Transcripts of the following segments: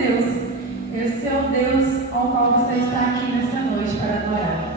Deus. Esse é o Deus ao qual você está aqui nessa noite para adorar.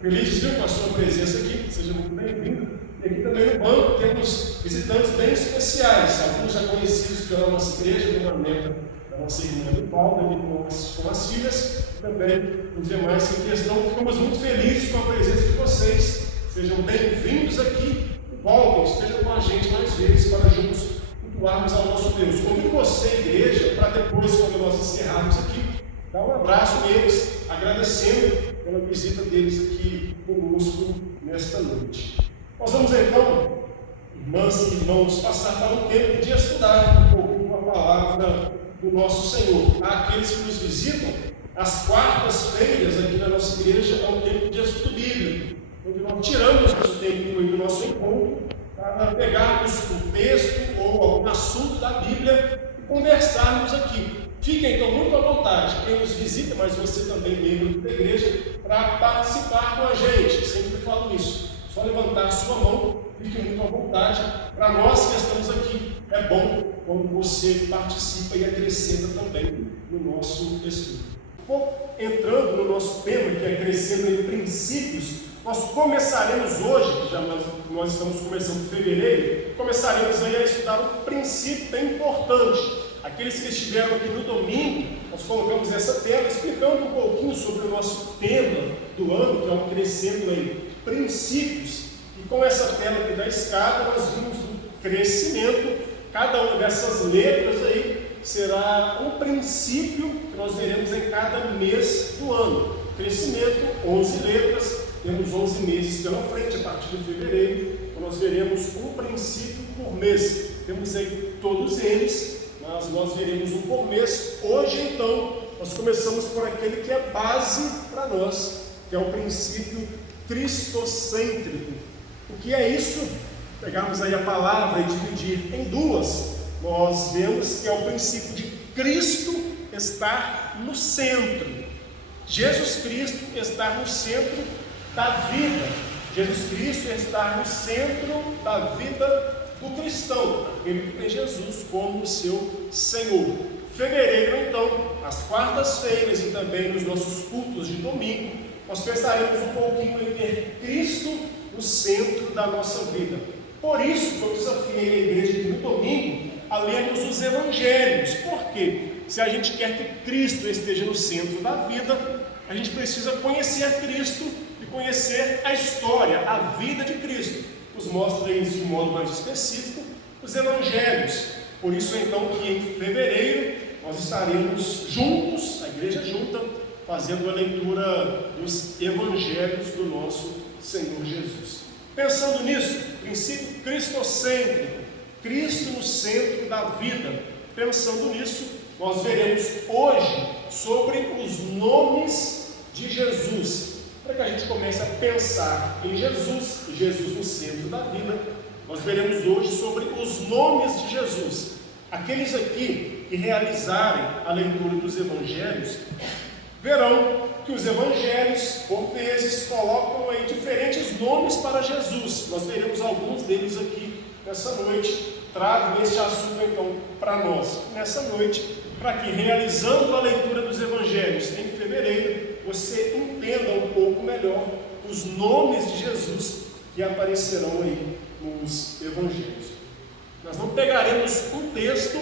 Felizes, viu, com a sua presença aqui, seja muito bem-vindo. E aqui também no banco temos visitantes bem especiais, alguns já conhecidos pela nossa igreja, de uma neta da nossa irmã do Paulo, aqui com as filhas, e também os demais em questão. Ficamos muito felizes com a presença de vocês. Sejam bem-vindos aqui e voltem, estejam com a gente mais vezes para juntos cultuarmos ao nosso Deus. Convido você, igreja, para depois, quando nós encerrarmos aqui, dar um abraço neles, agradecendo pela visita deles aqui conosco nesta noite. Nós vamos então, irmãs e irmãos, passar para um tempo de estudar um pouco a palavra do nosso Senhor. Aqueles que nos visitam, as quartas-feiras aqui na nossa igreja é um tempo de estudo bíblico, onde nós tiramos esse tempo do nosso encontro para pegarmos o texto ou algum assunto da Bíblia e conversarmos aqui. Fiquem então muito à vontade, quem nos visita, mas você também, membro da igreja, para participar com a gente. Sempre falo isso. Só levantar a sua mão, fique muito à vontade. Para nós que estamos aqui, é bom quando você participa e acrescenta também no nosso estudo. Entrando no nosso tema, que é crescendo em princípios, nós começaremos hoje, já nós estamos começando em fevereiro, começaremos aí a estudar um princípio bem importante. Aqueles que estiveram aqui no domingo, nós colocamos essa tela explicando um pouquinho sobre o nosso tema do ano, que é o Crescendo em Princípios. E com essa tela aqui da escada, nós vimos o crescimento. Cada uma dessas letras aí será um princípio que nós veremos em cada mês do ano. Crescimento, 11 letras, temos 11 meses pela frente, a partir de fevereiro, então nós veremos um princípio por mês. Temos aí todos eles, mas nós veremos um por mês. Hoje, então, nós começamos por aquele que é base para nós, que é o princípio cristocêntrico. O que é isso? Pegarmos aí a palavra e dividir em duas, nós vemos que é o princípio de Cristo estar no centro. Jesus Cristo estar no centro da vida. Jesus Cristo estar no centro da vida do cristão, aquele que tem Jesus como seu Senhor. Fevereiro, então, às quartas-feiras e também nos nossos cultos de domingo, nós pensaremos um pouquinho em ter Cristo no centro da nossa vida. Por isso que eu desafiei a igreja no domingo a lermos os evangelhos. Por quê? Se a gente quer que Cristo esteja no centro da vida, a gente precisa conhecer Cristo e conhecer a história, a vida de Cristo. Nos mostra isso de um modo mais específico os evangelhos. Por isso então que em fevereiro nós estaremos juntos, a igreja junta, fazendo a leitura dos evangelhos do nosso Senhor Jesus. Pensando nisso, princípio cristocêntrico, Cristo no centro da vida. Pensando nisso, nós veremos hoje sobre os nomes de Jesus. Para que a gente comece a pensar em Jesus, Jesus no centro da vida, nós veremos hoje sobre os nomes de Jesus. Aqueles aqui que realizarem a leitura dos evangelhos, verão que os evangelhos, por vezes, colocam aí diferentes nomes para Jesus. Nós veremos alguns deles aqui nessa noite. Trago este assunto então para nós nessa noite, para que, realizando a leitura dos evangelhos em fevereiro, você entenda um pouco melhor os nomes de Jesus que aparecerão aí nos evangelhos. Nós não pegaremos um texto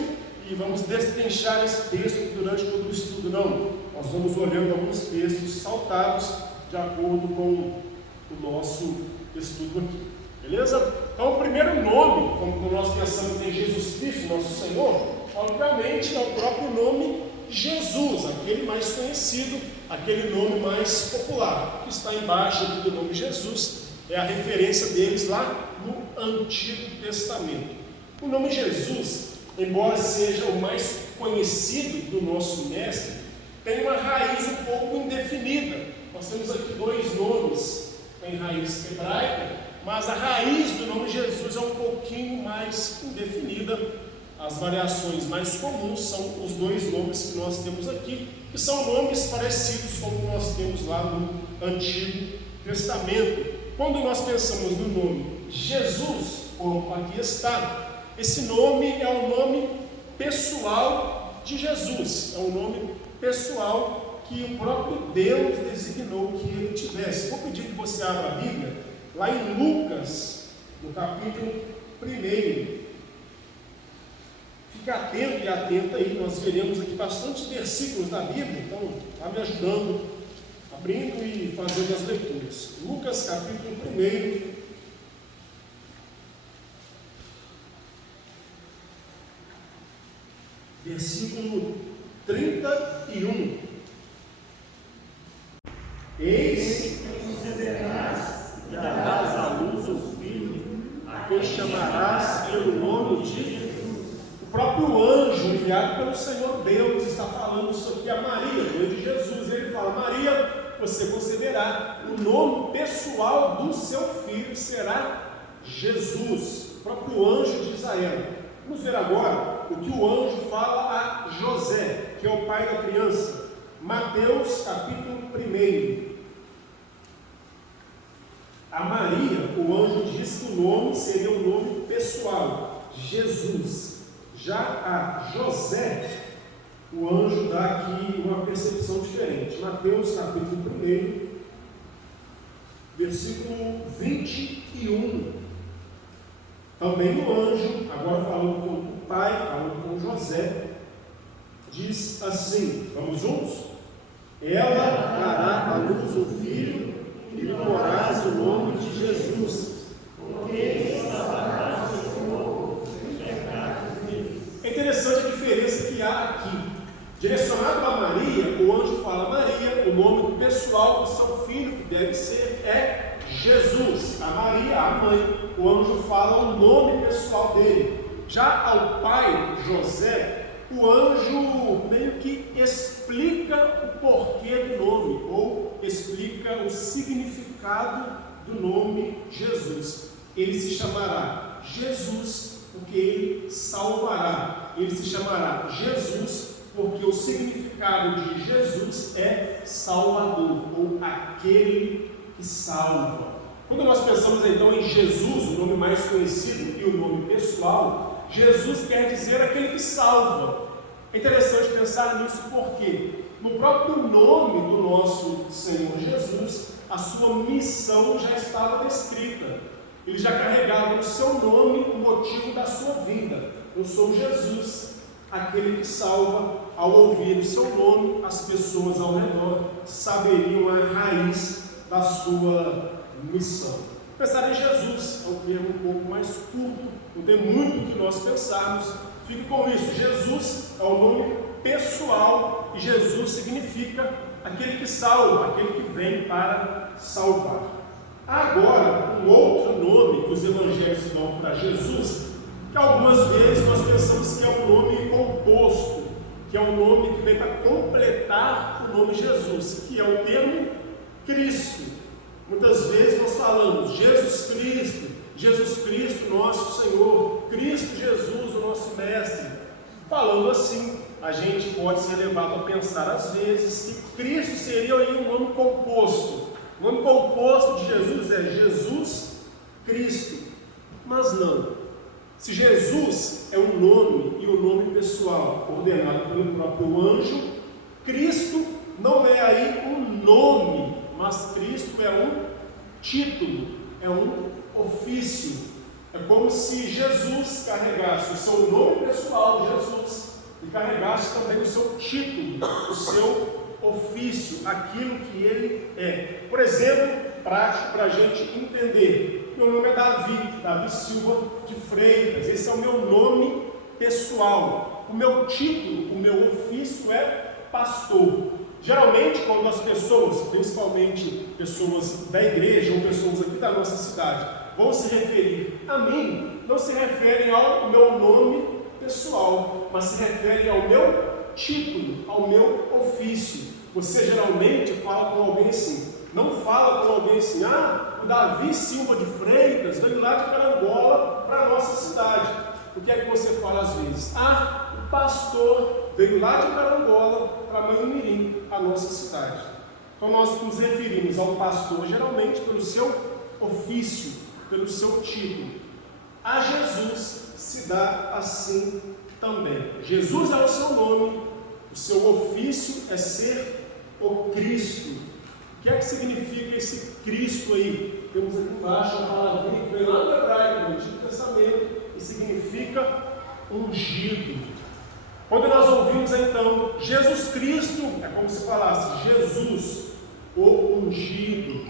e vamos destrinchar esse texto durante todo o estudo, não. Nós vamos olhando alguns textos saltados de acordo com o nosso estudo aqui. Beleza? Então, o primeiro nome, como nós pensamos em Jesus Cristo, nosso Senhor, obviamente é o próprio nome Jesus, aquele mais conhecido, aquele nome mais popular, que está embaixo do nome Jesus, é a referência deles lá no Antigo Testamento. O nome Jesus, embora seja o mais conhecido do nosso mestre, tem uma raiz um pouco indefinida. Nós temos aqui dois nomes, tem raiz hebraica, mas a raiz do nome Jesus é um pouquinho mais indefinida. As variações mais comuns são os dois nomes que nós temos aqui, que são nomes parecidos com o que nós temos lá no Antigo Testamento. Quando nós pensamos no nome Jesus, como aqui está, esse nome é o nome pessoal de Jesus, é um nome pessoal que o próprio Deus designou que ele tivesse. Vou pedir que você abra a Bíblia, lá em Lucas, no capítulo 1. Fique atento e atenta aí, nós veremos aqui bastante versículos da Bíblia, então está me ajudando, abrindo e fazendo as leituras. Lucas, capítulo 1. Versículo 31. Eis que concederás e darás à luz o filho, a quem chamarás pelo nome de Jesus. O próprio anjo enviado pelo Senhor Deus está falando isso aqui a Maria, mãe de Jesus. Ele fala: Maria, você concederá, o nome pessoal do seu filho será Jesus. O próprio anjo diz a ela. Vamos ver agora o que o anjo fala a José, que é o pai da criança. Mateus capítulo 1. A Maria, o anjo diz que o nome seria um nome pessoal, Jesus. Já a José, o anjo dá aqui uma percepção diferente. Mateus capítulo 1, versículo 21. Também o anjo, agora falando com o pai, falando com José, diz assim, vamos juntos? Ela dará à luz o filho, e lhe porás o nome de Jesus, porque ele salvará o seu povo dos pecados deles. É interessante a diferença que há aqui. Direcionado a Maria, o anjo fala: Maria, o nome pessoal do seu filho, que deve ser, é Jesus. A Maria, a mãe, o anjo fala o nome pessoal dele. Já ao pai, José, o anjo meio que explica o porquê do nome, ou explica o significado do nome Jesus. Ele se chamará Jesus porque ele salvará. Ele se chamará Jesus porque o significado de Jesus é Salvador, ou aquele que salva. Quando nós pensamos então em Jesus, o nome mais conhecido e o nome pessoal, Jesus quer dizer aquele que salva. É interessante pensar nisso porque no próprio nome do nosso Senhor Jesus, a sua missão já estava descrita. Ele já carregava no seu nome o motivo da sua vida. Eu sou Jesus, aquele que salva. Ao ouvir o seu nome, as pessoas ao redor saberiam a raiz da sua missão. Pensar em Jesus é um termo um pouco mais curto, não tem muito o que nós pensarmos. Fique com isso. Jesus é o nome pessoal e Jesus significa aquele que salva, aquele que vem para salvar. Agora, um outro nome que os evangelhos dão para Jesus, que algumas vezes nós pensamos que é um nome composto, que é um nome que vem para completar o nome Jesus, que é o termo Cristo. Muitas vezes nós falamos Jesus Cristo, nosso Senhor, Cristo Jesus, o nosso Mestre. Falando assim, a gente pode ser levado a pensar às vezes que Cristo seria aí um nome composto. O nome composto de Jesus é Jesus Cristo. Mas não. Se Jesus é um nome e um nome pessoal ordenado pelo próprio anjo, Cristo não é aí um nome, mas Cristo é um título, é um ofício. É como se Jesus carregasse o seu nome pessoal, Jesus, e carregasse também o seu título, o seu ofício, aquilo que ele é. Por exemplo, prático para a gente entender. Meu nome é Davi Silva de Freitas. Esse é o meu nome pessoal. O meu título, o meu ofício é pastor. Geralmente, quando as pessoas, principalmente pessoas da igreja ou pessoas aqui da nossa cidade, vão se referir a mim, não se referem ao meu nome pessoal, mas se referem ao meu título, ao meu ofício. Você geralmente fala com alguém assim. Não fala com alguém assim, o Davi Silva de Freitas veio lá de Carangola para a nossa cidade. O que é que você fala às vezes? O pastor veio lá de Carangola para Manhumirim, a nossa cidade. Então nós nos referimos ao pastor geralmente pelo seu ofício, pelo seu título. A Jesus se dá assim também. Jesus é o seu nome, o seu ofício é ser o Cristo. O que é que significa esse Cristo aí? Temos aqui embaixo a palavra que vem lá no hebraico, no Antigo Testamento, e significa ungido. Quando nós ouvimos então Jesus Cristo, é como se falasse Jesus, o ungido.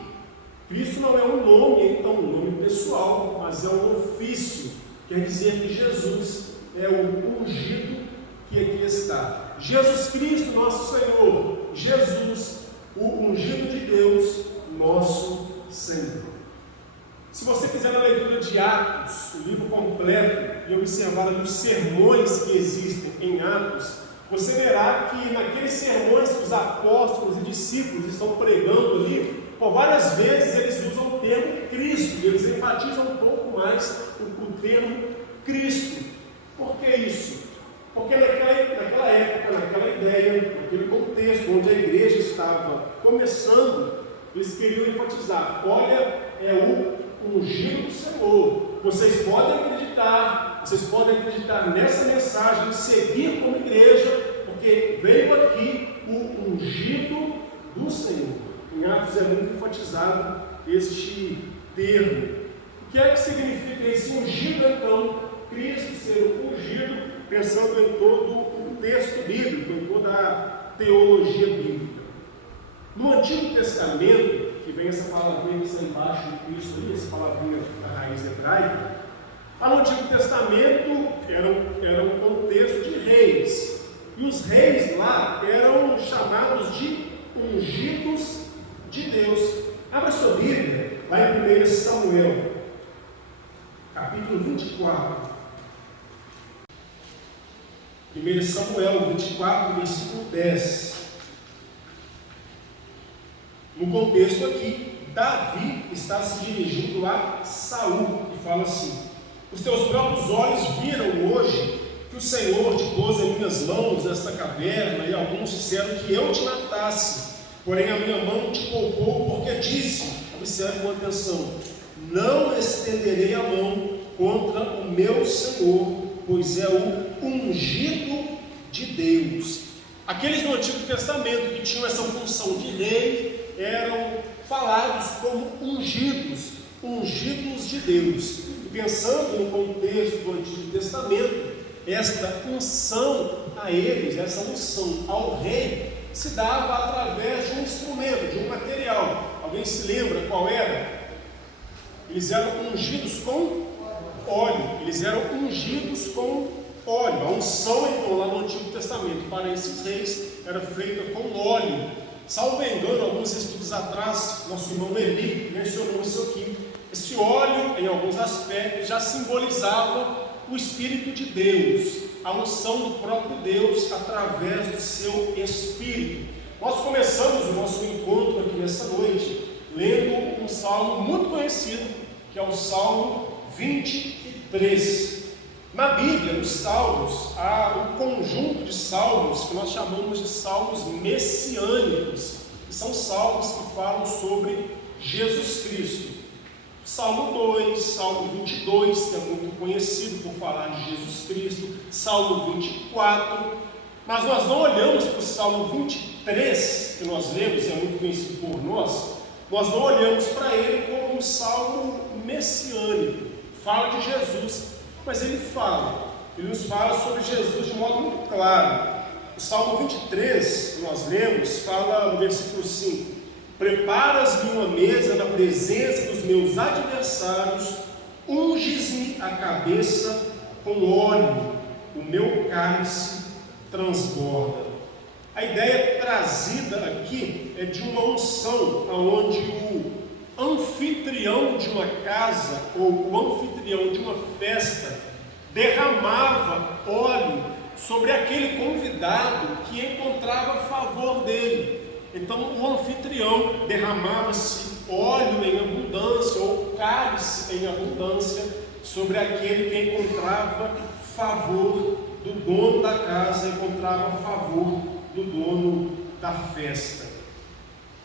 Cristo não é um nome, então, um nome pessoal, mas é um ofício. Quer dizer que Jesus é o ungido que aqui está. Jesus Cristo, nosso Senhor. Jesus, o ungido de Deus, nosso Senhor. Se você fizer a leitura de Atos, o livro completo, e observar ali os sermões que existem em Atos, você verá que naqueles sermões que os apóstolos e discípulos estão pregando ali, por várias vezes eles usam o termo Cristo, eles enfatizam um pouco mais o termo Cristo. Por que isso? Porque naquela época, naquela ideia, naquele contexto onde a igreja estava começando, eles queriam enfatizar: olha, é o ungido do Senhor. Vocês podem acreditar nessa mensagem, seguir como igreja, porque veio aqui o ungido do Senhor. Em Atos é muito enfatizado este termo. O que é que significa esse ungido, então? Cristo ser o ungido, pensando em todo o texto bíblico, em toda a teologia bíblica. No Antigo Testamento, que vem essa palavrinha que está embaixo de Cristo, essa palavrinha da raiz hebraica, no Antigo Testamento era um contexto de reis, e os reis lá eram chamados de ungidos de Deus. Abra sua Bíblia, lá em 1 Samuel, capítulo 24. 1 Samuel 24, versículo 10. No contexto aqui, Davi está se dirigindo a Saul e fala assim: os teus próprios olhos viram hoje que o Senhor te pôs em minhas mãos nesta caverna, e alguns disseram que eu te matasse, porém a minha mão te poupou, porque disse: observe com atenção: não estenderei a mão contra o meu Senhor, pois é o ungido de Deus. Aqueles no Antigo Testamento que tinham essa função de rei eram falados como ungidos de Deus. E pensando no contexto do Antigo Testamento, esta unção a eles, essa unção ao rei, se dava através de um instrumento, de um material. Alguém se lembra qual era? Eles eram ungidos com óleo. Eles eram ungidos com óleo. A unção, então, lá no Antigo Testamento, para esses reis, era feita com óleo. Salvo engano, alguns estudos atrás, nosso irmão Eli mencionou isso aqui. Esse óleo, em alguns aspectos, já simbolizava o Espírito de Deus, a unção do próprio Deus através do seu Espírito. Nós começamos o nosso encontro aqui nessa noite lendo um salmo muito conhecido, que é o Salmo 23. Na Bíblia, nos salmos, há um conjunto de salmos que nós chamamos de salmos messiânicos, que são salmos que falam sobre Jesus Cristo. Salmo 2, Salmo 22, que é muito conhecido por falar de Jesus Cristo, Salmo 24, mas nós não olhamos para o Salmo 23, que nós lemos, é muito conhecido por nós não olhamos para ele como um salmo messiânico, fala de Jesus, mas ele nos fala sobre Jesus de modo muito claro. O Salmo 23, que nós lemos, fala no versículo 5: preparas-me uma mesa na presença dos meus adversários, unges-me a cabeça com óleo, o meu cálice transborda. A ideia trazida aqui é de uma unção, onde o anfitrião de uma casa, ou o anfitrião de uma festa, derramava óleo sobre aquele convidado que encontrava favor dele. Então o anfitrião derramava-se óleo em abundância, ou cálice em abundância, sobre aquele que encontrava favor do dono da casa, encontrava favor do dono da festa.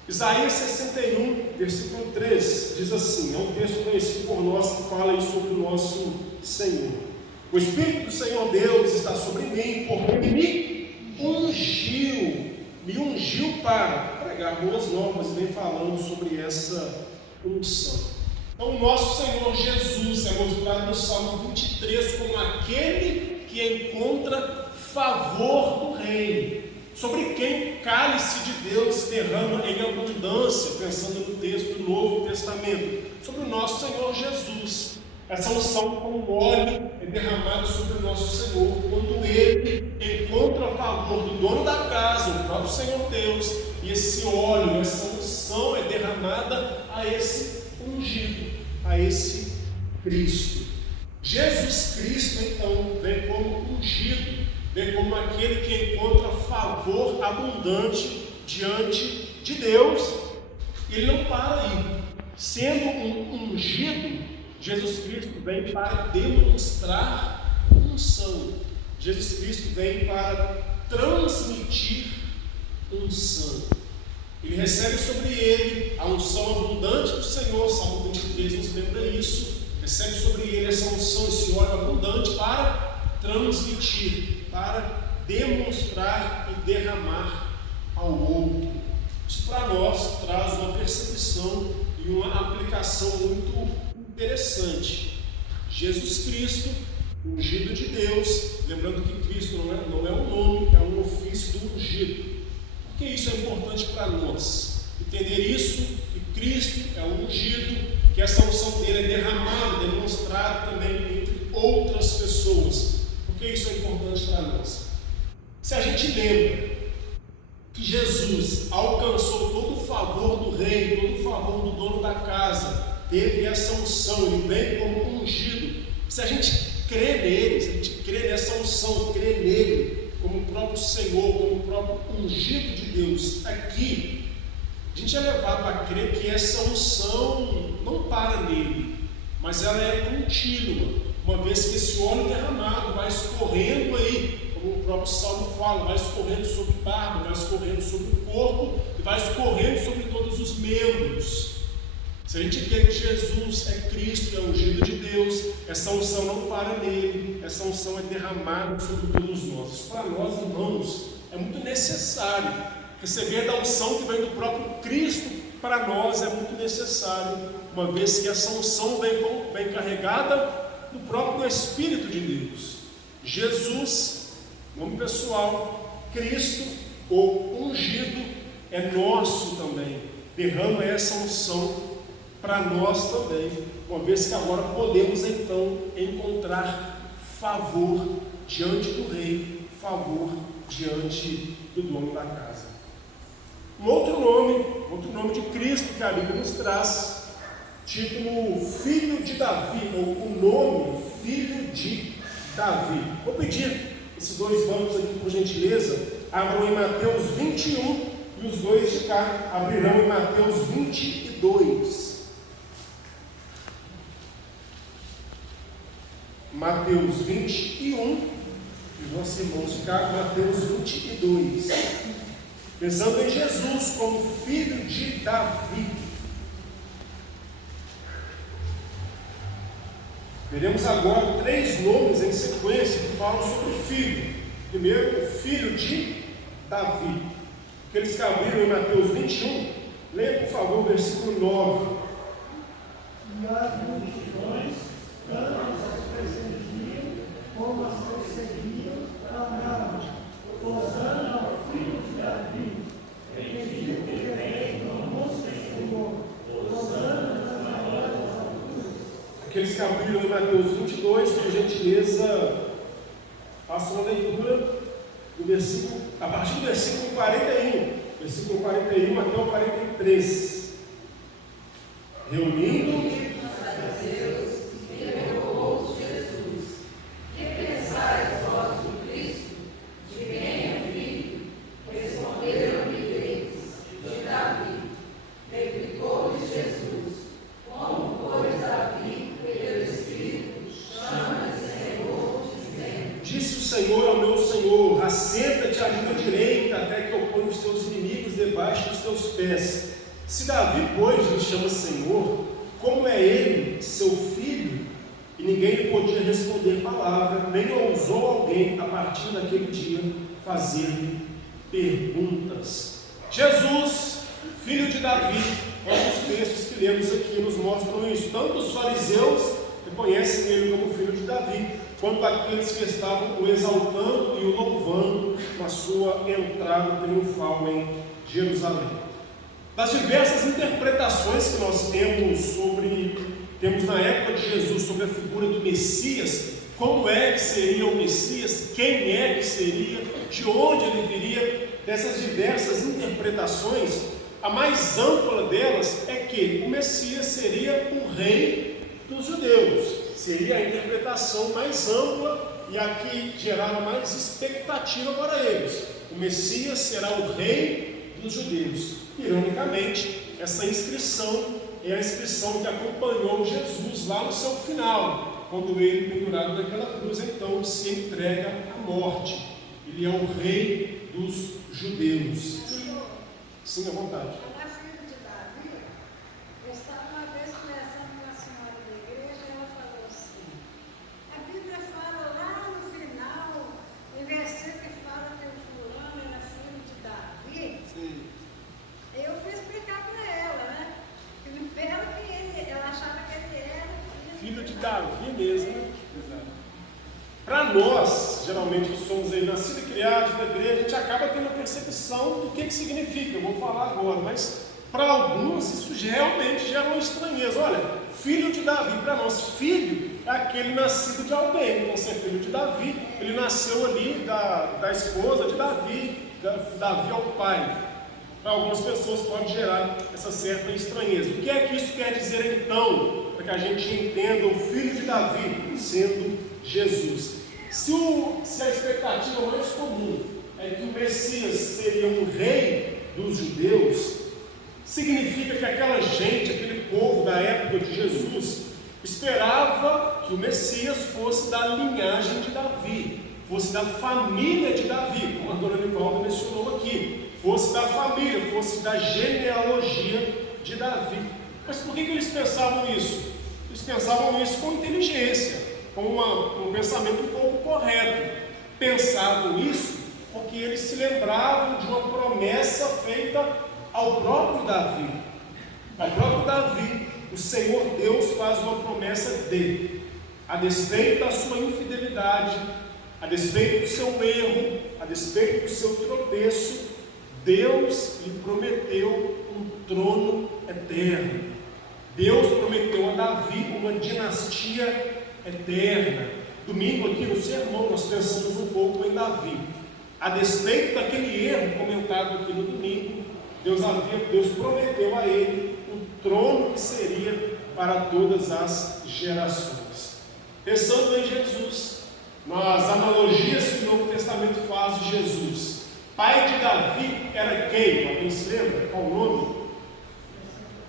Isaías 61, versículo 3, diz assim, é um texto conhecido por nós que fala aí sobre o nosso Senhor. O Espírito do Senhor Deus está sobre mim, porque me ungiu para pregar boas novas, e vem falando sobre essa unção. Então o nosso Senhor Jesus é mostrado no Salmo 23 como aquele que encontra favor do Rei, sobre quem o cálice de Deus se derrama em abundância, pensando no texto do Novo Testamento, sobre o nosso Senhor Jesus. Essa unção com óleo é derramada sobre o nosso Senhor, quando Ele encontra favor do dono da casa, o próprio Senhor Deus, e esse óleo, essa unção é derramada a esse ungido, a esse Cristo. Jesus Cristo, então, vem como ungido, vem como aquele que encontra favor abundante diante de Deus. Ele não para aí. Sendo um ungido, Jesus Cristo vem para demonstrar unção. Jesus Cristo vem para transmitir unção. Ele recebe sobre ele a unção abundante do Senhor. Salmo 23 nos lembra isso. Recebe sobre ele essa unção, esse óleo abundante para transmitir, para demonstrar e derramar ao outro. Isso para nós traz uma percepção e uma aplicação muito interessante. Jesus Cristo, ungido de Deus, lembrando que Cristo não é um nome, é um ofício do ungido. Por que isso é importante para nós? Entender isso, que Cristo é o ungido, que essa unção dele é derramada, demonstrada também entre outras pessoas. Por que isso é importante para nós? Se a gente lembra que Jesus alcançou todo o favor do rei, todo o favor do dono da casa, teve essa unção, ele vem como ungido. Se a gente crê nele, se a gente crê nessa unção, crê nele como o próprio Senhor, como o próprio ungido de Deus, aqui, a gente é levado a crer que essa unção não para nele, mas ela é contínua, uma vez que esse óleo derramado vai escorrendo aí, como o próprio Salmo fala, vai escorrendo sobre o barba, vai escorrendo sobre o corpo e vai escorrendo sobre todos os membros. Se a gente quer que Jesus é Cristo, é ungido de Deus, essa unção não para nele, essa unção é derramada sobre todos nós. Isso para nós, irmãos, é muito necessário. Receber da unção que vem do próprio Cristo para nós é muito necessário, uma vez que essa unção vem carregada do próprio Espírito de Deus. Jesus, nome pessoal, Cristo, ou ungido, é nosso também. Derrama essa unção para nós também, uma vez que agora podemos então encontrar favor diante do rei, favor diante do dono da casa. Um outro nome de Cristo que a Bíblia nos traz, título Filho de Davi, ou o nome Filho de Davi. Vou pedir esses dois bancos aqui, por gentileza, abram em Mateus 21 e os dois de cá abrirão em Mateus 22. Mateus 21 e os nossos irmãos de cá, Mateus 22. Pensando em Jesus como filho de Davi. Veremos agora 3 nomes em sequência que falam sobre o filho. Primeiro, filho de Davi. Aqueles que abriram em Mateus 21, leia por favor o versículo 9. E as multidões, tanto as perseguiam como as perseguiam, clamavam: Hosana ao filho de Davi, bendito que vem no nome do Senhor, Hosana nas maiores alturas. Aqueles que abriram em Mateus 22, por gentileza, façam a leitura do versículo, a partir do versículo 41, versículo 41 até o 43. Reunindo assenta-te à minha direita, até que eu ponha os teus inimigos debaixo dos teus pés. Se Davi, pois, lhe chama Senhor, como é ele seu filho? E ninguém lhe podia responder palavra, nem ousou alguém, a partir daquele dia, fazer-lhe perguntas. Jesus, filho de Davi, os textos que lemos aqui nos mostram isso. Tanto os fariseus reconhecem ele como filho de Davi, quanto aqueles que estavam o exaltando e o louvando na sua entrada triunfal em Jerusalém. Das diversas interpretações que nós temos na época de Jesus sobre a figura do Messias, como é que seria o Messias, quem é que seria, de onde ele viria, dessas diversas interpretações, a mais ampla delas é que o Messias seria o rei dos judeus. Seria a interpretação mais ampla e a que gerava mais expectativa para eles. O Messias será o rei dos judeus. Ironicamente, essa inscrição é a inscrição que acompanhou Jesus lá no seu final, quando ele, pendurado naquela cruz, então se entrega à morte. Ele é o rei dos judeus. Sim, à vontade. Davi mesmo, né? Para nós, geralmente que somos aí nascidos e criados na igreja, a gente acaba tendo a percepção do que significa. Eu vou falar agora, mas para alguns isso realmente gera uma estranheza. Olha, filho de Davi, para nós, filho é aquele nascido de alguém. Então, ser filho de Davi, ele nasceu ali da esposa de Davi, Davi é o pai. Para algumas pessoas pode gerar essa certa estranheza. O que é que isso quer dizer então? Para que a gente entenda o filho de Davi sendo Jesus. Se a expectativa mais comum é que o Messias seria um rei dos judeus, significa que aquela gente, aquele povo da época de Jesus, esperava que o Messias fosse da linhagem de Davi, fosse da família de Davi, como a dona Nivalda mencionou aqui, fosse da família, fosse da genealogia de Davi. Mas por que eles pensavam isso? Eles pensavam isso com inteligência, com um pensamento um pouco correto. Pensavam isso porque eles se lembravam de uma promessa feita ao próprio Davi. Ao próprio Davi, o Senhor Deus faz uma promessa dele, a despeito da sua infidelidade, a despeito do seu erro, a despeito do seu tropeço, Deus lhe prometeu um trono eterno. Deus prometeu a Davi uma dinastia eterna. Domingo aqui no sermão nós pensamos um pouco em Davi. A despeito daquele erro comentado aqui no domingo, Deus prometeu a ele um trono que seria para todas as gerações. Pensando em Jesus, nas analogias que o Novo Testamento faz de Jesus, pai de Davi era quem? Alguém se lembra? Qual o nome?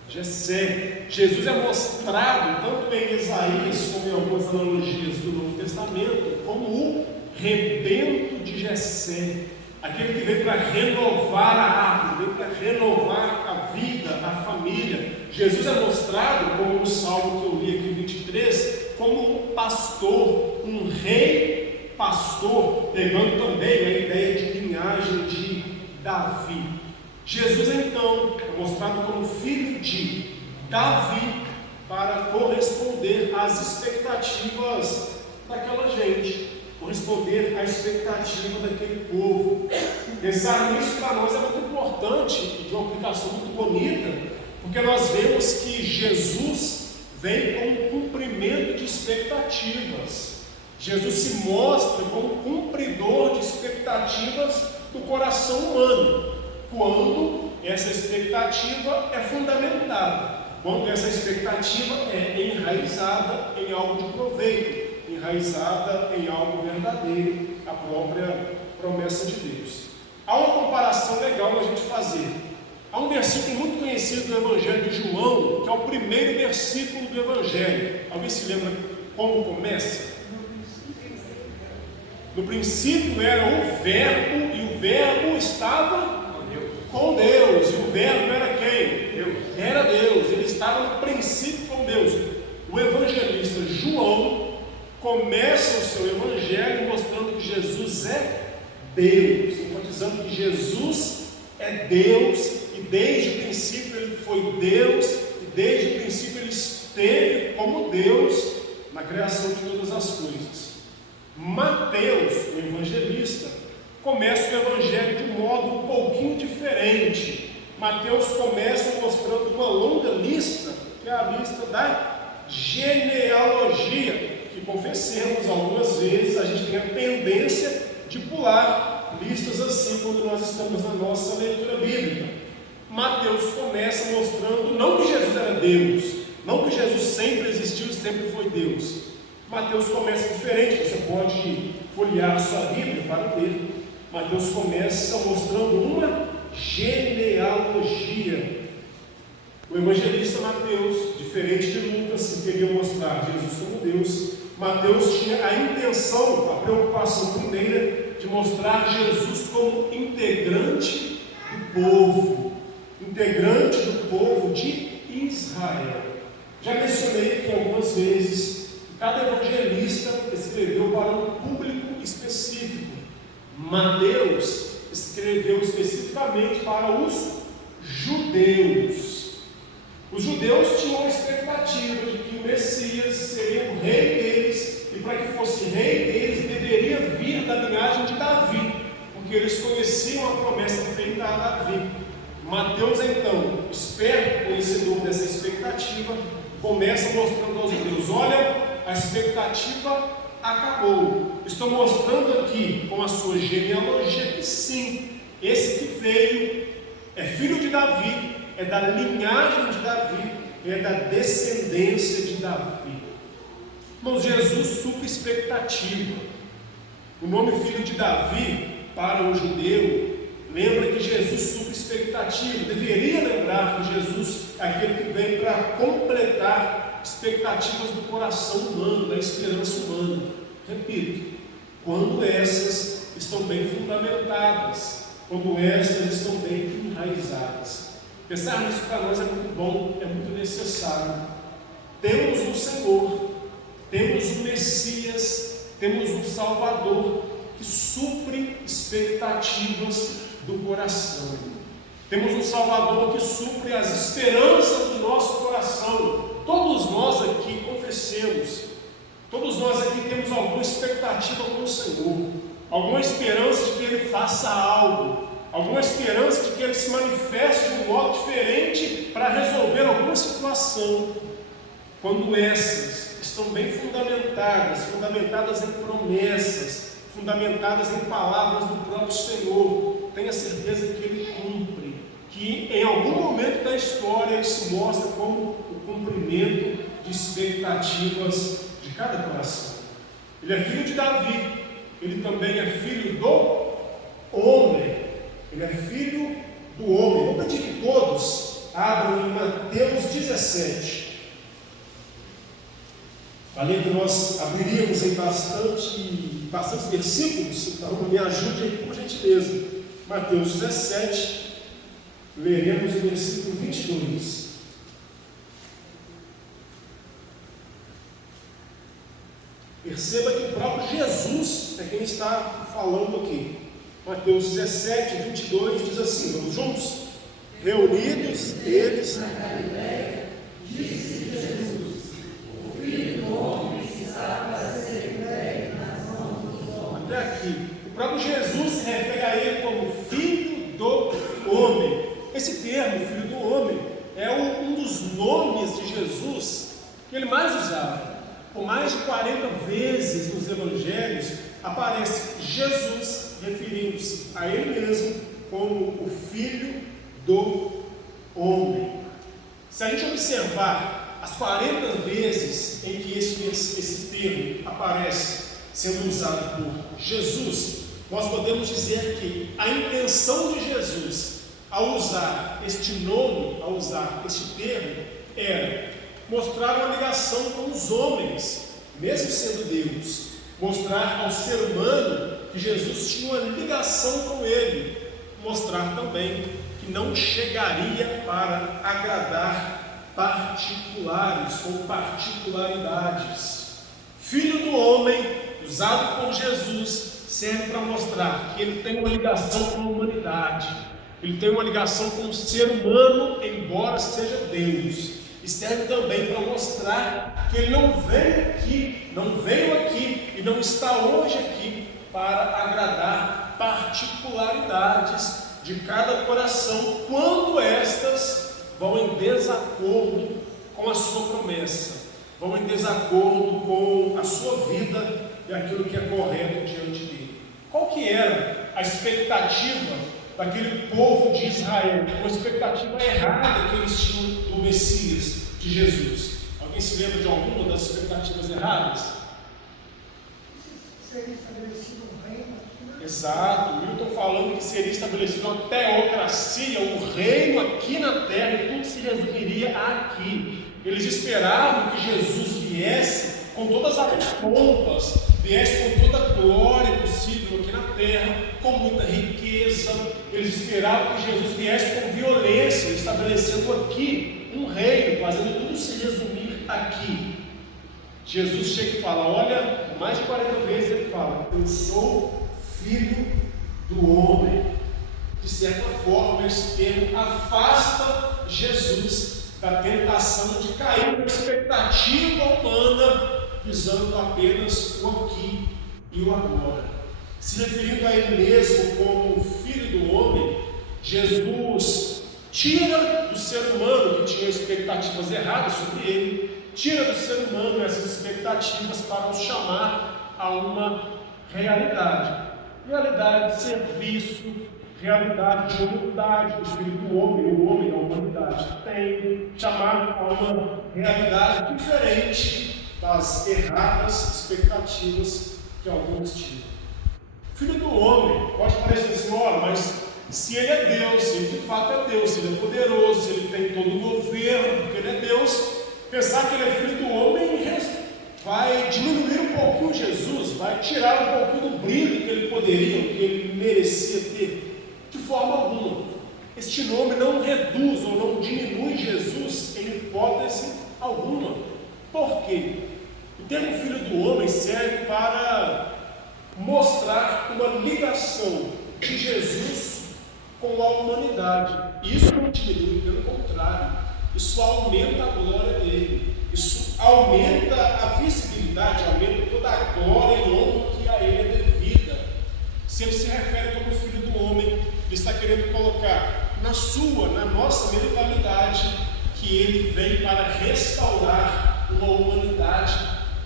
Jessé. Jesus é mostrado tanto em Isaías como em algumas analogias do Novo Testamento como o rebento de Jessé, aquele que veio para renovar a árvore, veio para renovar a vida, a família. Jesus é mostrado, como no Salmo que eu li aqui 23, como um pastor, um rei pastor, pegando também a ideia de linhagem de Davi. Jesus então é mostrado como filho de Davi para corresponder às expectativas daquela gente, corresponder à expectativa daquele povo. Pensar nisso para nós é muito importante e de uma aplicação muito bonita, porque nós vemos que Jesus vem com um cumprimento de expectativas. Jesus se mostra como cumpridor de expectativas do coração humano, quando essa expectativa é fundamentada, quando essa expectativa é enraizada em algo de proveito, enraizada em algo verdadeiro, a própria promessa de Deus. Há uma comparação legal para a gente fazer. Há um versículo muito conhecido do Evangelho de João, que é o primeiro versículo do Evangelho. Alguém se lembra como começa? No princípio era o Verbo, e o Verbo estava com Deus, e o Verbo era quem? Deus. Era Deus, ele estava no princípio com Deus. O evangelista João começa o seu evangelho mostrando que Jesus é Deus, enfatizando que Jesus é Deus, e desde o princípio ele foi Deus, e desde o princípio ele esteve como Deus na criação de todas as coisas. Mateus, o evangelista, começa o evangelho de um modo um pouquinho diferente. Mateus começa mostrando uma longa lista, que é a lista da genealogia, que confessemos algumas vezes, a gente tem a tendência de pular listas assim quando nós estamos na nossa leitura bíblica. Mateus começa mostrando, não que Jesus era Deus, não que Jesus sempre existiu e sempre foi Deus. Mateus começa diferente, você pode folhear sua Bíblia para ler. Mateus começa mostrando uma genealogia. O evangelista Mateus, diferente de Lucas, que queria mostrar Jesus como Deus, Mateus tinha a intenção, a preocupação primeira, de mostrar Jesus como integrante do povo de Israel. Já mencionei aqui algumas vezes que cada evangelista escreveu para um público específico. Mateus escreveu especificamente para os judeus. Os judeus tinham a expectativa de que o Messias seria o rei deles, e para que fosse rei deles deveria vir da linhagem de Davi, porque eles conheciam a promessa feita a Davi. Mateus então, esperto, conhecedor dessa expectativa, começa mostrando aos judeus: olha, a expectativa acabou. Estou mostrando aqui com a sua genealogia que sim, esse que veio é filho de Davi, é da linhagem de Davi, é da descendência de Davi. Irmãos, Jesus supre expectativa. O nome filho de Davi, para o judeu, lembra que Jesus supre expectativa. Deveria lembrar que Jesus é aquele que vem para completar expectativas do coração humano, da esperança humana. Repito, quando essas estão bem fundamentadas, quando essas estão bem enraizadas. Pensar nisso para nós é muito bom, é muito necessário. Temos um Senhor, temos um Messias, temos um Salvador que supre expectativas do coração. Temos um Salvador que supre as esperanças do nosso coração. Todos nós aqui confessemos, todos nós aqui temos alguma expectativa com o Senhor, alguma esperança de que Ele faça algo, alguma esperança de que Ele se manifeste de um modo diferente para resolver alguma situação. Quando essas estão bem fundamentadas em promessas, fundamentadas em palavras do próprio Senhor, tenha certeza que Ele cumpre, que em algum momento da história Ele se mostra como o cumprimento de expectativas de cada coração. Ele é filho de Davi, Ele também é filho do homem, Ele é filho do homem. Vou pedir que todos abram em Mateus 17. Falei que nós abriríamos em bastantes versículos, então me ajude aí por gentileza. Mateus 17, leremos o versículo 22. Perceba que o próprio Jesus é quem está falando aqui. Mateus 17, 22 diz assim, vamos juntos? Reunidos eles na Galileia, disse Jesus, o Filho do Homem está para ser entregue nas mãos dos homens. Até aqui, o próprio Jesus se refere a ele como Filho do Homem. Esse termo, Filho do Homem, é um dos nomes de Jesus que ele mais usava. Por mais de 40 vezes nos evangelhos aparece Jesus referindo-se a ele mesmo como o Filho do Homem. Se a gente observar as 40 vezes em que esse termo aparece sendo usado por Jesus, nós podemos dizer que a intenção de Jesus ao usar este nome, ao usar este termo, era mostrar uma ligação com os homens, mesmo sendo Deus, mostrar ao ser humano que Jesus tinha uma ligação com ele, mostrar também que não chegaria para agradar particulares ou particularidades. Filho do homem, usado por Jesus, serve para mostrar que ele tem uma ligação com a humanidade, ele tem uma ligação com o ser humano, embora seja Deus. E serve também para mostrar que ele não veio aqui e não está hoje aqui para agradar particularidades de cada coração, quando estas vão em desacordo com a sua promessa, vão em desacordo com a sua vida e aquilo que é correto diante dele. Qual que era a expectativa daquele povo de Israel? Uma expectativa errada que eles tinham do Messias, de Jesus. Alguém se lembra de alguma das expectativas erradas? Seria estabelecido um reino aqui, né? Exato, Milton falando que seria estabelecida uma teocracia, um reino aqui na terra, e tudo se resumiria aqui. Eles esperavam que Jesus viesse com todas as pompas, viesse com toda a glória possível aqui na terra, com muita riqueza. Eles esperavam que Jesus viesse com violência, estabelecendo aqui um reino, fazendo tudo se resumir aqui. Jesus chega e fala, olha, mais de 40 vezes ele fala, eu sou filho do homem. De certa forma, esse termo afasta Jesus da tentação de cair na expectativa humana, visando apenas o aqui e o agora. Se referindo a ele mesmo como o Filho do Homem, Jesus tira do ser humano, que tinha expectativas erradas sobre ele, tira do ser humano essas expectativas para nos chamar a uma realidade de serviço, realidade de humildade. O Filho do Homem, o homem da humanidade, tem chamado a uma realidade diferente das erradas expectativas que alguns tinham. Filho do homem pode parecer assim, olha, mas se ele é Deus, se ele de fato é Deus, se ele é poderoso, se ele tem todo o governo, porque ele é Deus, pensar que ele é filho do homem vai diminuir um pouquinho Jesus, vai tirar um pouquinho do brilho que ele poderia, que ele merecia ter. De forma alguma. este nome não reduz ou não diminui Jesus em hipótese alguma. Por quê? O termo Filho do Homem serve para mostrar uma ligação de Jesus com a humanidade. E isso não diminui, pelo contrário, isso aumenta a glória dele, isso aumenta a visibilidade, aumenta toda a glória e honra que a ele é devida. Se ele se refere como Filho do Homem, ele está querendo colocar na nossa mentalidade, que ele vem para restaurar uma humanidade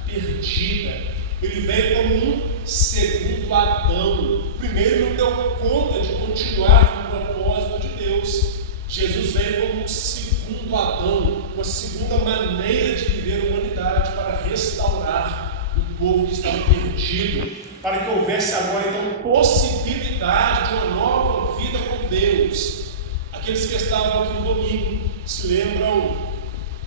perdida. Ele veio como um segundo Adão. Primeiro não deu conta de continuar no propósito de Deus. Jesus veio como um segundo Adão, uma segunda maneira de viver a humanidade para restaurar o povo que estava perdido, para que houvesse agora então possibilidade de uma nova vida com Deus. Aqueles que estavam aqui no domingo se lembram,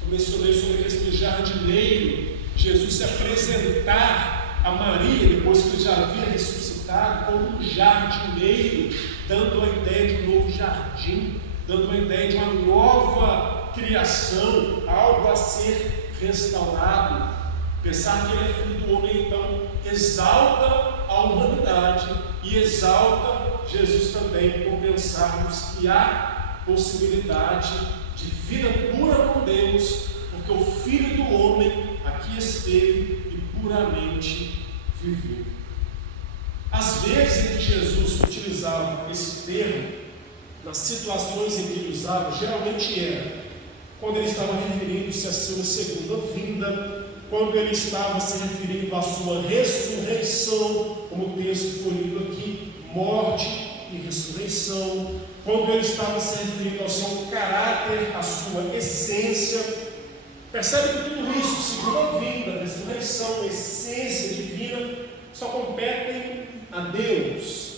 eu mencionei sobre a questão do jardineiro, Jesus se apresentar a Maria, depois que ele já havia ressuscitado, como um jardineiro, dando a ideia de um novo jardim, dando a ideia de uma nova criação, algo a ser restaurado. Pensar que ele é Filho do Homem, então, exalta a humanidade e exalta Jesus também, por pensarmos que há possibilidade de vida pura com Deus, porque o Filho do Homem aqui esteve e puramente viveu. Às vezes em que Jesus utilizava esse termo, nas situações em que ele usava, geralmente era quando ele estava referindo-se a sua segunda vinda, quando ele estava se referindo à sua ressurreição, como o texto foi lido aqui, morte e ressurreição, quando ele estava se referindo ao seu caráter, à sua essência. Percebe que tudo isso, segunda vinda, ressurreição, essência divina, só competem a Deus.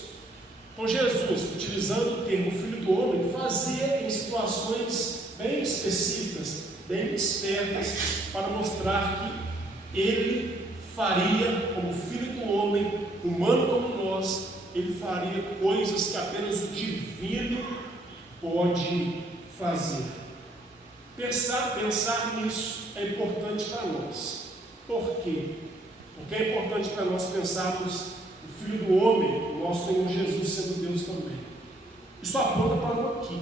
Então Jesus, utilizando o termo Filho do Homem, fazia em situações bem específicas, bem espertas, para mostrar que ele faria, como Filho do Homem, humano como nós, ele faria coisas que apenas o divino pode fazer. Pensar nisso é importante para nós. Por quê? Porque é importante para nós pensarmos o Filho do Homem, o nosso Senhor Jesus sendo Deus também. Isso aponta para o aqui.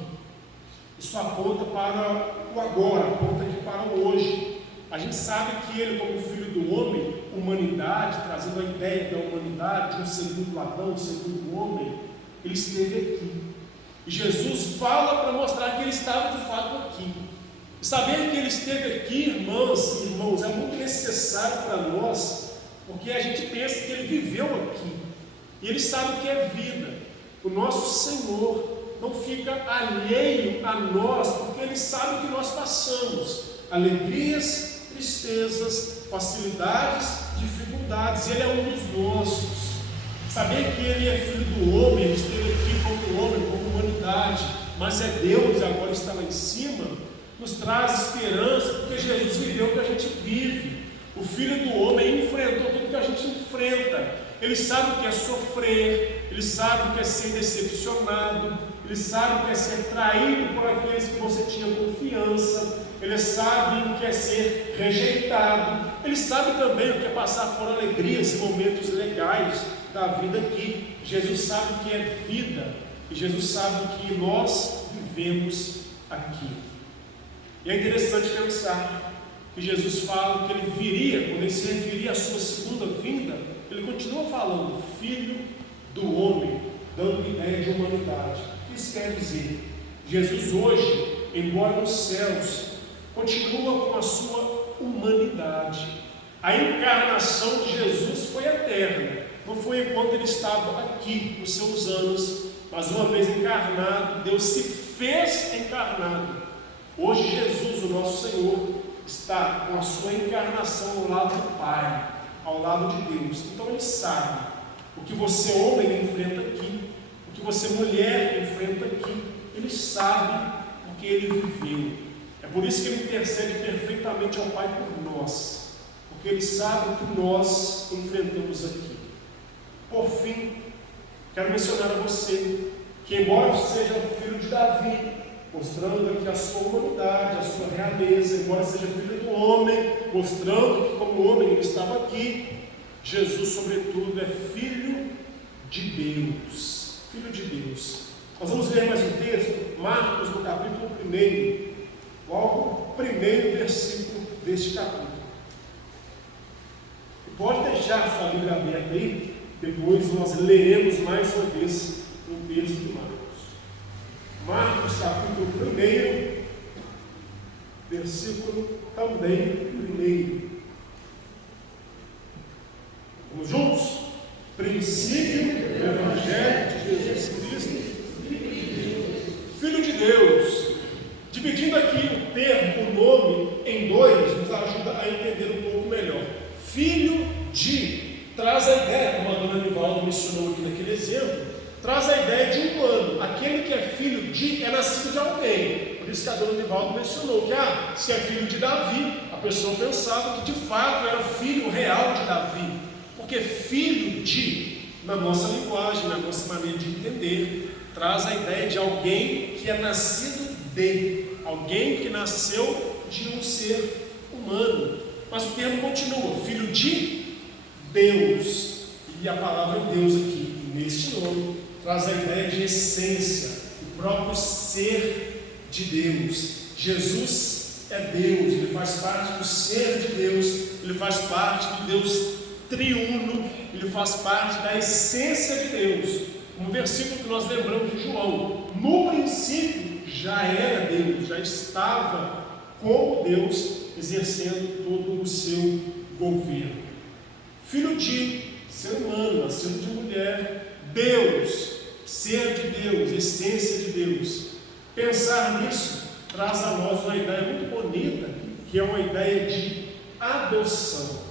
Isso aponta para o agora, aponta aqui para o hoje. A gente sabe que ele, como Filho do Homem, humanidade, trazendo a ideia da humanidade, de um segundo Adão, um segundo homem, ele esteve aqui. E Jesus fala para mostrar que ele estava de fato aqui. E saber que ele esteve aqui, irmãs e irmãos, é muito necessário para nós, porque a gente pensa que ele viveu aqui. E ele sabe o que é vida. O nosso Senhor não fica alheio a nós, porque ele sabe o que nós passamos. Alegrias, tristezas, facilidades, dificuldades. Ele é um dos nossos. Saber que ele é Filho do Homem, ele esteve aqui como homem, como humanidade, mas é Deus e agora está lá em cima, nos traz esperança, porque Jesus viveu o que a gente vive. O Filho do Homem enfrentou tudo que a gente enfrenta. Ele sabe o que é sofrer, ele sabe o que é ser decepcionado, ele sabe o que é ser traído por aqueles que você tinha confiança, ele sabe o que é ser rejeitado, ele sabe também o que é passar por alegrias e momentos legais da vida aqui. Jesus sabe o que é vida, e Jesus sabe o que nós vivemos aqui. E é interessante pensar que Jesus fala que ele viria, quando ele se referia à sua segunda vinda, ele continua falando Filho do Homem, dando ideia de humanidade. O que isso quer dizer? Jesus hoje, embora nos céus, continua com a sua humanidade. A encarnação de Jesus foi eterna, não foi enquanto ele estava aqui nos seus anos, mas uma vez encarnado, Deus se fez encarnado. Hoje Jesus, o nosso Senhor, está com a sua encarnação ao lado do Pai, ao lado de Deus. Então ele sabe o que você homem enfrenta aqui, o que você mulher enfrenta aqui. Ele sabe porque ele viveu. É por isso que ele intercede perfeitamente ao Pai por nós, porque ele sabe o que nós enfrentamos aqui. Por fim, quero mencionar a você que embora seja filho de Davi, mostrando aqui a sua humanidade, a sua realeza, embora seja filho do homem, mostrando que como homem ele estava aqui, Jesus, sobretudo, é filho de Deus. Filho de Deus. Nós vamos ler mais um texto, Marcos, no capítulo 1, logo o primeiro versículo deste capítulo. Pode deixar sua Bíblia aberta aí, depois nós leremos mais uma vez o texto de Marcos. Marcos, capítulo 1, versículo também 1. Vamos juntos? Princípio do Evangelho de Jesus Cristo, Filho de Deus. Dividindo aqui o termo, o nome, em dois, nos ajuda a entender um pouco melhor. Filho de, traz a ideia, como a dona Nivaldo mencionou aqui naquele exemplo, traz a ideia de humano. Aquele que é filho de é nascido de alguém. Por isso que a dona Nivaldo mencionou que se é filho de Davi, a pessoa pensava que de fato era filho real de Davi. Porque filho de, na nossa linguagem, na nossa maneira de entender, traz a ideia de alguém que é nascido de, alguém que nasceu de um ser humano. Mas o termo continua, filho de Deus. E a palavra Deus aqui, neste nome, traz a ideia de essência, o próprio ser de Deus. Jesus é Deus, ele faz parte do ser de Deus, ele faz parte do Deus triuno, ele faz parte da essência de Deus. Um versículo que nós lembramos de João: no princípio já era Deus, já estava como Deus, exercendo todo o seu governo. Filho de ser humano, nascido de mulher, Deus, ser de Deus, essência de Deus. Pensar nisso traz a nós uma ideia muito bonita, que é uma ideia de adoção.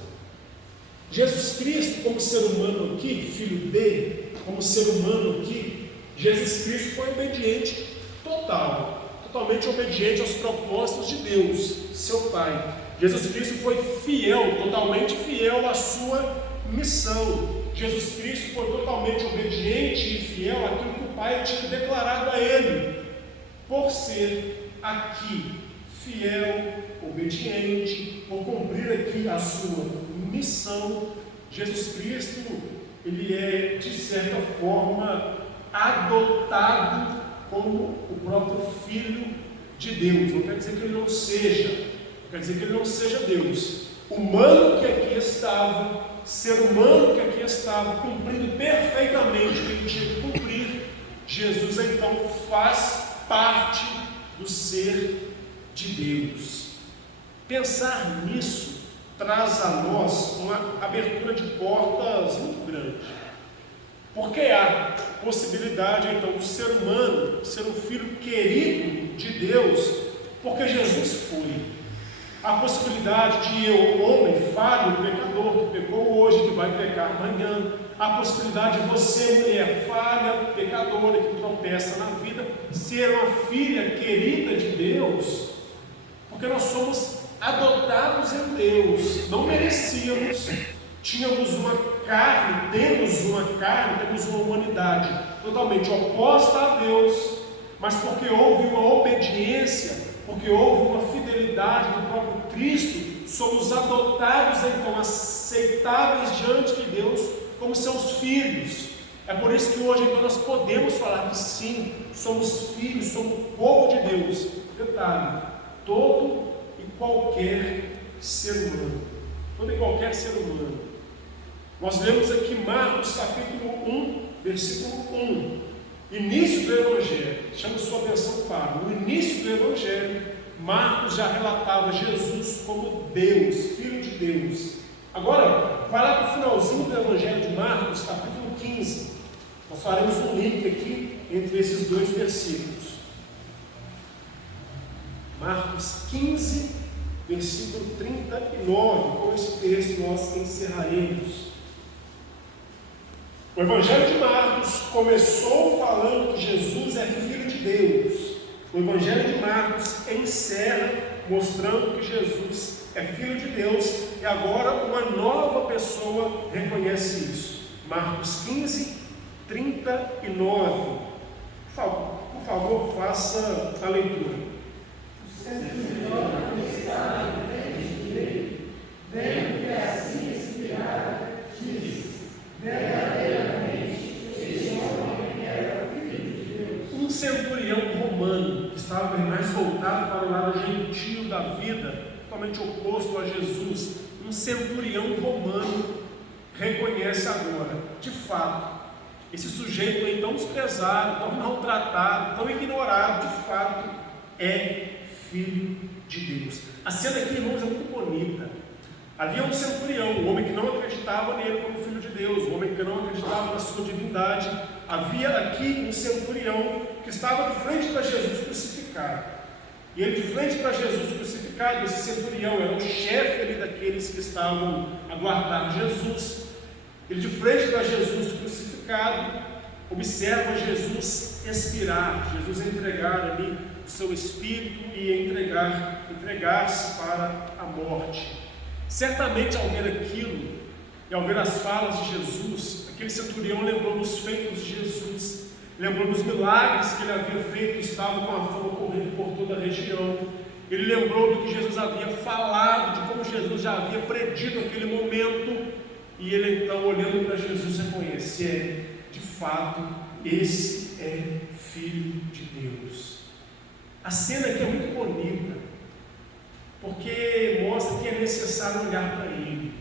Jesus Cristo, como ser humano aqui, filho de, como ser humano aqui, Jesus Cristo foi obediente totalmente obediente aos propósitos de Deus, seu Pai. Jesus Cristo foi fiel, totalmente fiel à sua missão. Jesus Cristo foi totalmente obediente e fiel àquilo que o Pai tinha declarado a ele, por ser aqui fiel, obediente, por cumprir aqui a sua missão. Jesus Cristo, ele é de certa forma adotado como o próprio Filho de Deus. Não quer dizer que ele não seja, quer dizer que ele não seja Deus. Humano que aqui estava, ser humano que aqui estava, cumprindo perfeitamente o que ele tinha que cumprir, Jesus então faz parte do ser de Deus. Pensar nisso traz a nós uma abertura de portas muito grande. Porque há possibilidade então do ser humano ser um filho querido de Deus, porque Jesus foi. Há possibilidade de eu, homem, falho, pecador, que pecou hoje, que vai pecar amanhã. Há possibilidade de você, mulher, falha, pecadora, que tropeça na vida, ser uma filha querida de Deus, porque nós somos adotados em Deus, não merecíamos, tínhamos uma carne, temos uma humanidade totalmente oposta a Deus, mas porque houve uma obediência, porque houve uma fidelidade do próprio Cristo, somos adotados então, aceitáveis diante de Deus, como seus filhos. É por isso que hoje então nós podemos falar que sim, somos filhos, somos povo de Deus. Detalhe, todo e qualquer ser humano, todo e qualquer ser humano. Nós lemos aqui Marcos capítulo 1, versículo 1, início do Evangelho. Chamo sua atenção para, no início do Evangelho, Marcos já relatava Jesus como Deus, Filho de Deus. Agora, vai lá para o finalzinho do Evangelho de Marcos, capítulo 15. Nós faremos um link aqui entre esses dois versículos. Marcos 15, versículo 39. Com esse texto nós encerraremos. O Evangelho de Marcos começou falando que Jesus é Filho de Deus. O Evangelho de Marcos encerra mostrando que Jesus é Filho de Deus, e agora uma nova pessoa reconhece isso. Marcos 15, 39. Por favor, faça a leitura. O centurião que estava em frente dele, vendo que assim expirara, disse: verdadeiramente, este homem era filho de Deus. Um centurião romano, que estava mais voltado para o lado gentil da vida, totalmente oposto a Jesus, um centurião romano reconhece agora, de fato, esse sujeito aí tão desprezado, tão maltratado, tão ignorado, de fato, é filho de Deus. A cena aqui, irmãos, é muito bonita. Havia um centurião, um homem que não acreditava nele como filho de Deus, um homem que não acreditava na sua divindade. Havia aqui um centurião que estava de frente para Jesus crucificado. E ele de frente para Jesus crucificado, esse centurião era o chefe ali daqueles que estavam a guardar Jesus. Ele de frente para Jesus crucificado, observa Jesus expirar, Jesus entregar ali o seu espírito e entregar-se para a morte. Certamente ao ver aquilo, e ao ver as falas de Jesus, aquele centurião lembrou dos feitos de Jesus, lembrou dos milagres que ele havia feito, estava com a fama correndo por toda a região. Ele lembrou do que Jesus havia falado, de como Jesus já havia predito aquele momento. E ele então, olhando para Jesus, reconhece: de fato, esse é filho de Deus. A cena aqui é muito bonita, porque mostra que é necessário olhar para Ele.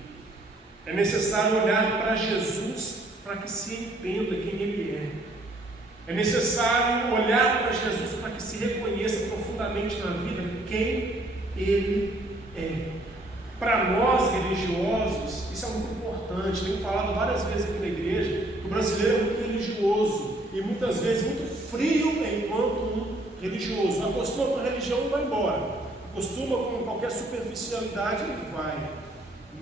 É necessário olhar para Jesus para que se entenda quem Ele é. É necessário olhar para Jesus para que se reconheça profundamente na vida quem Ele é. Para nós religiosos, isso é muito importante. Tenho falado várias vezes aqui na igreja que o brasileiro é muito religioso e muitas vezes muito frio enquanto um religioso. Acostuma com a religião e vai embora. Acostuma com qualquer superficialidade e vai.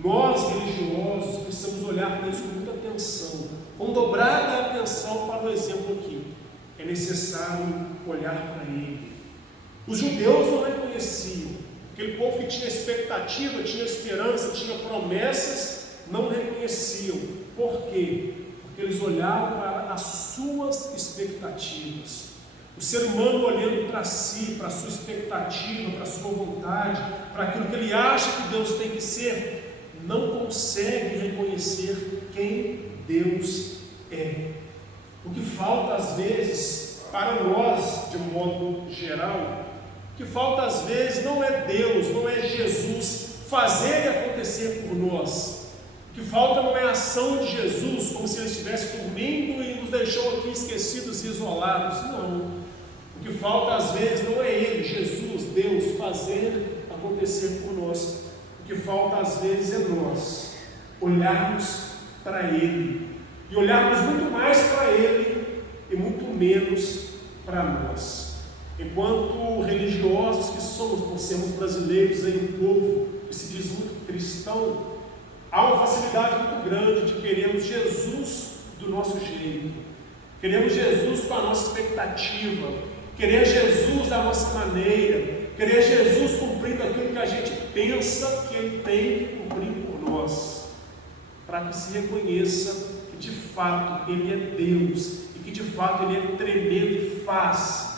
Nós religiosos precisamos olhar para isso com muita atenção, com dobrada atenção para o exemplo aqui. É necessário olhar para Ele. Os judeus não reconheciam. Aquele povo que tinha expectativa, tinha esperança, tinha promessas, não reconheciam. Por quê? Porque eles olhavam para as suas expectativas. O ser humano olhando para si, para a sua expectativa, para a sua vontade, para aquilo que ele acha que Deus tem que ser, não consegue reconhecer quem Deus é. O que falta às vezes para nós, de modo geral, o que falta às vezes não é Deus, não é Jesus fazer acontecer por nós. O que falta não é a ação de Jesus, como se Ele estivesse dormindo e nos deixou aqui esquecidos e isolados. Não. O que falta às vezes não é Ele, Jesus, Deus, fazer acontecer por nós. O que falta às vezes é nós olharmos para Ele e olharmos muito mais para Ele e muito menos para nós. Enquanto religiosos que somos, por sermos brasileiros, aí um povo que se diz muito cristão, há uma facilidade muito grande de querermos Jesus do nosso jeito, queremos Jesus com a nossa expectativa, querer Jesus da nossa maneira, querer Jesus cumprindo aquilo que a gente pensa que Ele tem que cumprir por nós, para que se reconheça que de fato Ele é Deus e que de fato Ele é tremendo e faz.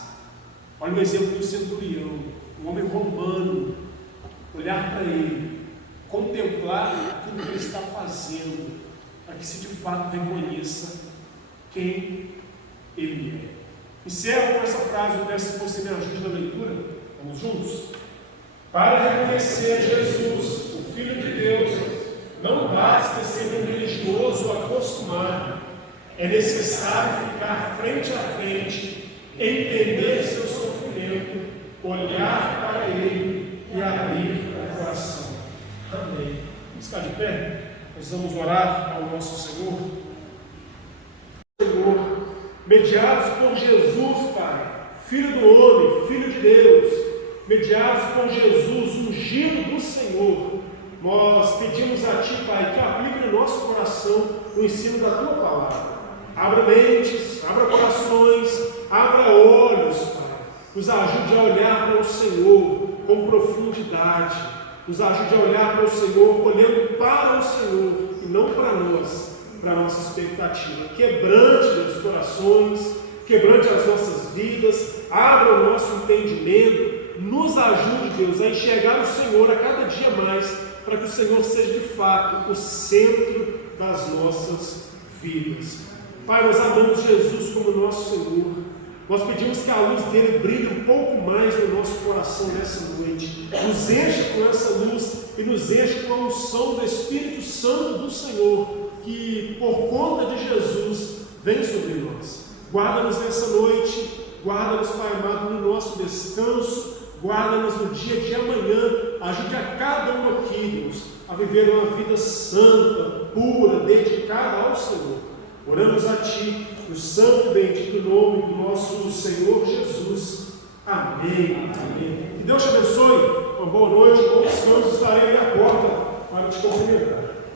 Olha o exemplo do centurião, um homem romano, olhar para ele, contemplar aquilo que ele está fazendo, para que se de fato reconheça quem ele é. Encerro com essa frase, eu peço que você me ajude na leitura. Vamos juntos? Para reconhecer Jesus, o Filho de Deus, não basta ser um religioso acostumado, é necessário ficar frente a frente, entender seu sofrimento, olhar para Ele e abrir o coração. Amém. Vamos ficar de pé? Nós vamos orar ao nosso Senhor. Senhor, mediados por Jesus, Pai, Filho do homem, Filho de Deus, mediados por Jesus, ungido do Senhor, nós pedimos a Ti, Pai, que aplique no nosso coração o ensino da Tua palavra. Abra mentes, abra corações, abra olhos, Pai. Nos ajude a olhar para o Senhor com profundidade. Nos ajude a olhar para o Senhor, olhando para o Senhor e não para nós, para a nossa expectativa. Quebrante os corações, quebrante as nossas vidas, abra o nosso entendimento, nos ajude, Deus, a enxergar o Senhor a cada dia mais, para que o Senhor seja de fato o centro das nossas vidas. Pai, nós amamos Jesus como nosso Senhor. Nós pedimos que a luz dele brilhe um pouco mais no nosso coração nessa noite. Nos encha com essa luz e nos encha com a unção do Espírito Santo do Senhor, que por conta de Jesus vem sobre nós. Guarda-nos nessa noite, guarda-nos, Pai amado, no nosso descanso, guarda-nos no dia de amanhã. Ajude a cada um aqui, Deus, a viver uma vida santa, pura, dedicada ao Senhor. Oramos a Ti, no santo e bendito nome do nosso Senhor Jesus. Amém. Amém. Que Deus te abençoe. Uma boa noite.